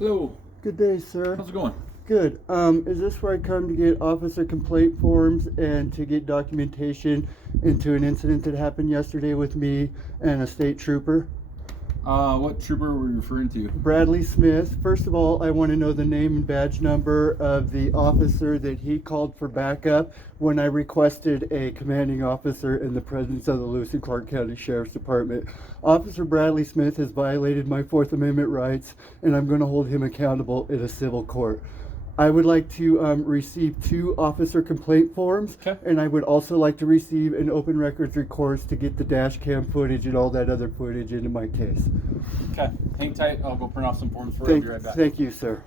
Hello. Good day, sir. How's it going? Good. Is this where I come to get officer complaint forms and to get documentation into an incident that happened yesterday with me and a state trooper? What trooper were you referring to? Bradley Smith. First of all, I want to know the name and badge number of the officer that he called for backup when I requested a commanding officer in the presence of the Lewis and Clark County Sheriff's Department. Officer Bradley Smith has violated my Fourth Amendment rights, and I'm going to hold him accountable in a civil court. I would like to receive 2 officer complaint forms, Okay. and I would also like to receive an open records request to get the dash cam footage and all that other footage into my case. Okay. Hang tight. I'll go print off some forms for you. I'll be right back. Thank you, sir.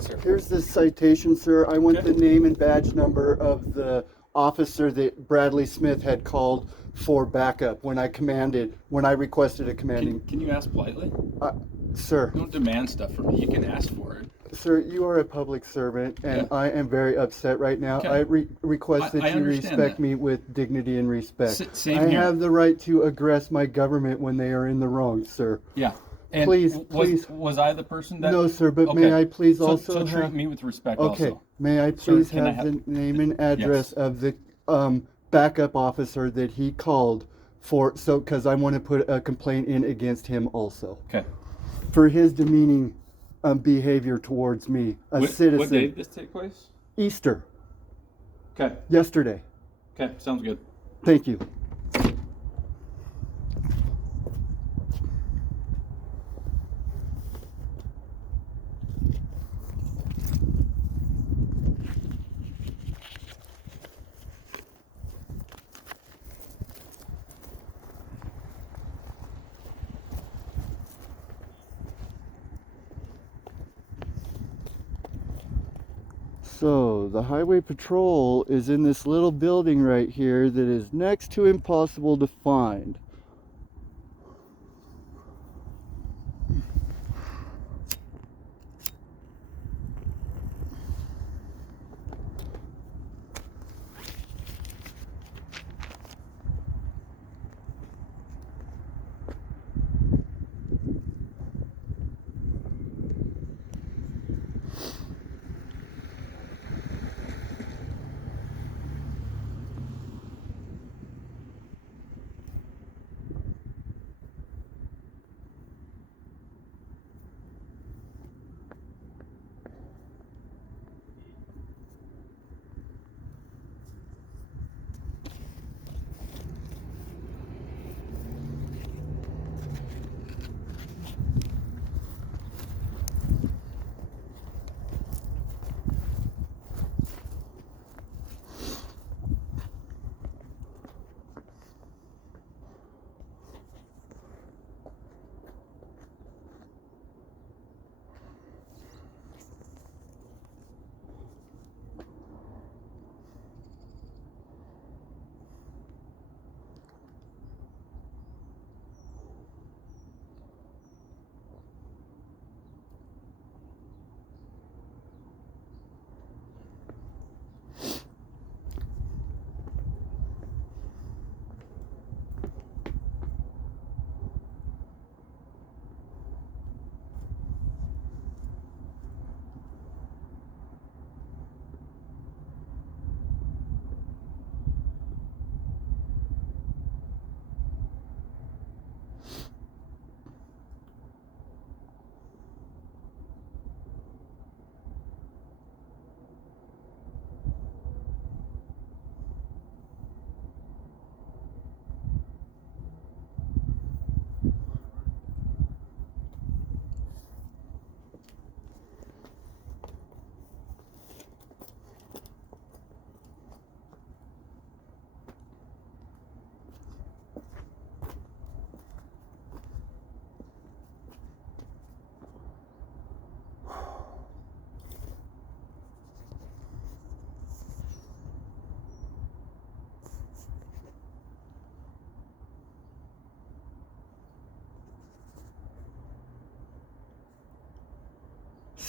Sir. Here's the citation, sir. I want Okay. the name and badge number of the officer that Bradley Smith had called for backup when I requested a commanding. Can you ask politely? Sir, Don't demand stuff from me. You can ask for it. sir, you are a public servant, and Yeah. I am very upset right now. Okay. I request that I you understand respect that. me with dignity and respect. Same I here. have the right to aggress my government when they are in the wrong, sir. Yeah. And Please, was, please. Was I the person that? No, sir, but Okay. may I please also so treat have... me with respect Okay, also. may I Sir, please can I have have- the name and address of the backup officer that he called for, because I want to put a complaint in against him also Okay. for his demeaning behavior towards me, a citizen. What day did this take place? Easter, Okay. yesterday. Okay. Sounds good. Thank you. So the highway patrol is in this little building right here that is next to impossible to find.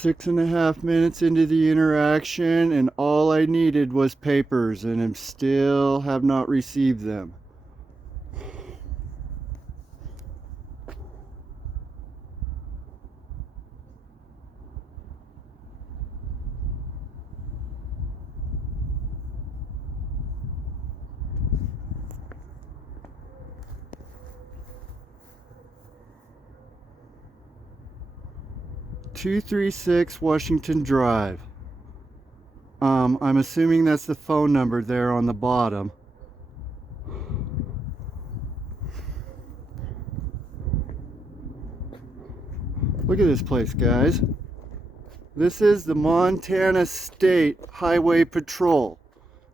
6.5 minutes into the interaction, and all I needed was papers, and I still have not received them. "236 Washington Drive." I'm assuming that's the phone number there on the bottom. Look at this place, guys. This is the Montana State Highway Patrol.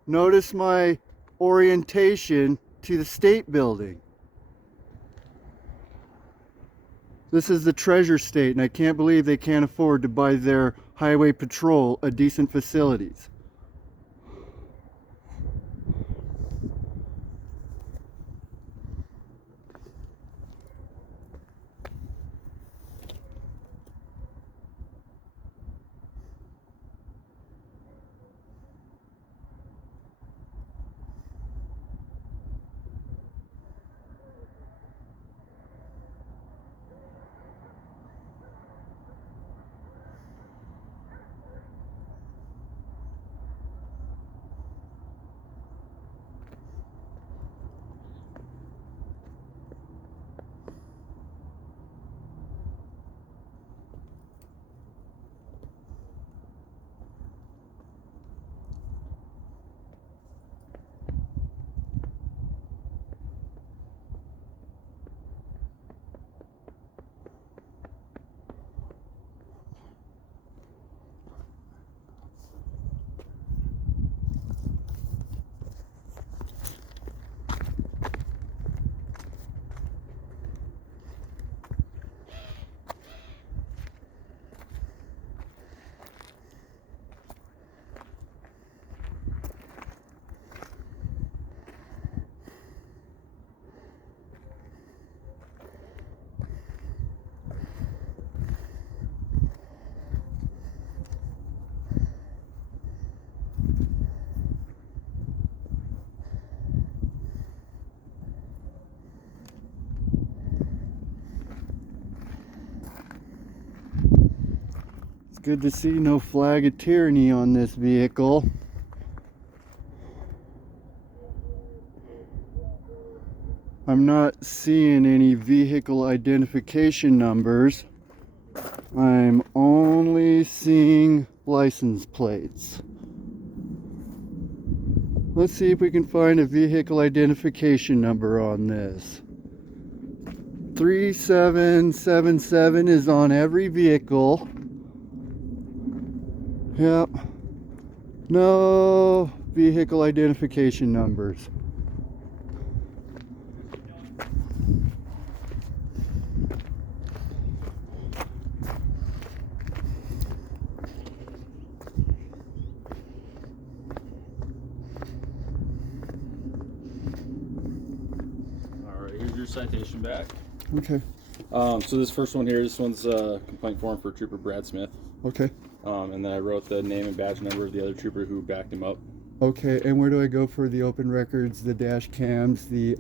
Notice my orientation to the state building. This is the Treasure State, and I can't believe they can't afford to buy their highway patrol a decent facilities. Good to see no flag of tyranny on this vehicle. I'm not seeing any vehicle identification numbers. I'm only seeing license plates. Let's see if we can find a vehicle identification number on this. 3777 is on every vehicle. Yep. No vehicle identification numbers. Alright, here's your citation back. Okay. So this first one here, this one's a complaint form for Trooper Brad Smith. Okay. And then I wrote the name and badge number of the other trooper who backed him up. Okay, and where do I go for the open records, the dash cams, the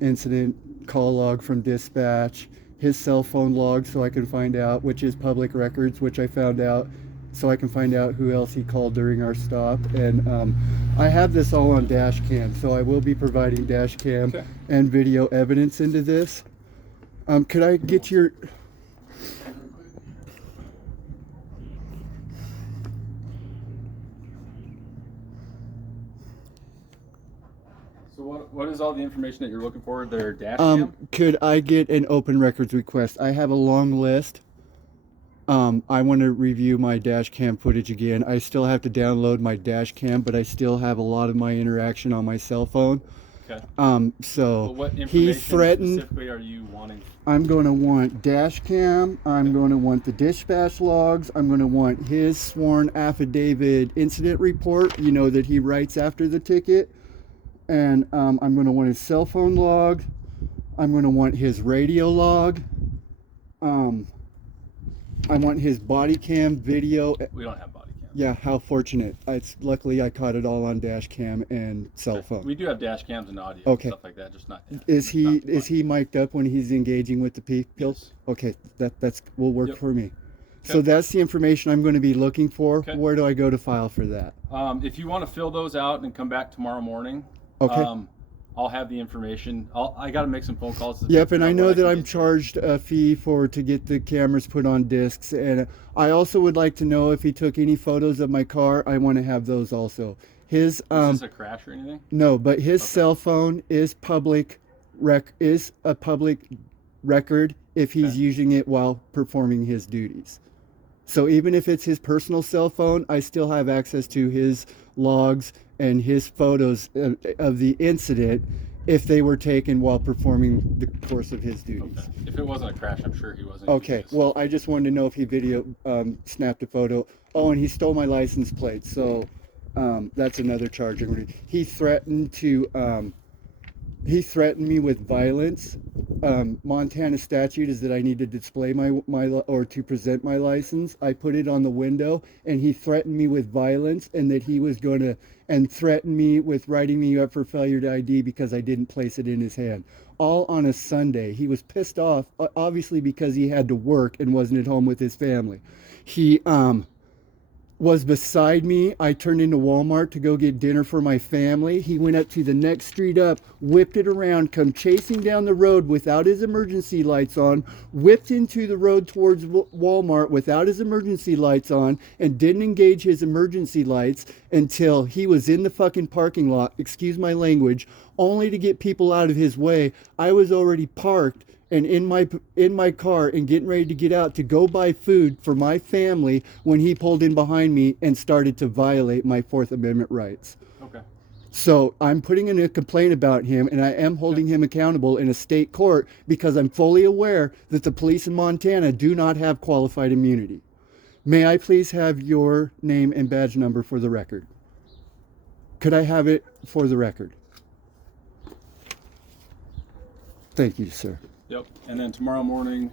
incident call log from dispatch, his cell phone log, so I can find out, which is public records, which I found out, so I can find out who else he called during our stop. And I have this all on dash cam, so I will be providing dash cam and video evidence into this. Could I get your... So what is all the information that you're looking for? Their dash cam? Could I get an open records request? I have a long list. I want to review my dash cam footage again. I still have to download my dash cam, but I still have a lot of my interaction on my cell phone. Okay. So what he information threatened. specifically are you wanting? I'm going to want dash cam. I'm going to want the dispatch logs. I'm going to want his sworn affidavit incident report, you know, that he writes after the ticket. And I'm going to want his cell phone log. I'm going to want his radio log. I want his body cam video. We don't have body cam. Yeah, how fortunate. Luckily I caught it all on dash cam and cell phone. We do have dash cams and audio Okay. and stuff like that, just not. Is he mic'd up when he's engaging with the people? Yes. Okay, that's will work Yep. for me. So Okay. that's the information I'm going to be looking for. Okay. Where do I go to file for that? If you want to fill those out and come back tomorrow morning, Okay. I'll have the information. I got to make some phone calls. To Yep, figure and I out know what that can I'm get. charged a fee to get the cameras put on discs, and I also would like to know if he took any photos of my car. I want to have those also. His Is this a crash or anything? no, but his Okay. cell phone is a public record if he's Okay. using it while performing his duties. So even if it's his personal cell phone, I still have access to his logs and his photos of the incident if they were taken while performing the course of his duties. Okay. If it wasn't a crash, I'm sure he wasn't. Okay, well, I just wanted to know if he snapped a photo. Oh, and he stole my license plate, so that's another charge. He threatened me with violence. Montana statute is that I need to display or to present my license. I put it on the window, and he threatened me with violence, and that he was going to threaten me with writing me up for failure to ID because I didn't place it in his hand. All on a Sunday. He was pissed off, obviously because he had to work and wasn't at home with his family. He was beside me. I turned into Walmart to go get dinner for my family. He went up to the next street up, whipped it around, come chasing down the road without his emergency lights on, whipped into the road towards Walmart without his emergency lights on, and didn't engage his emergency lights until he was in the fucking parking lot, excuse my language, only to get people out of his way. I was already parked and in my car and getting ready to get out to go buy food for my family when he pulled in behind me and started to violate my Fourth Amendment rights. Okay. So I'm putting in a complaint about him, and I am holding him accountable in a state court because I'm fully aware that the police in Montana do not have qualified immunity. May I please have your name and badge number for the record? Could I have it for the record? Thank you, sir. Yep. And then tomorrow morning,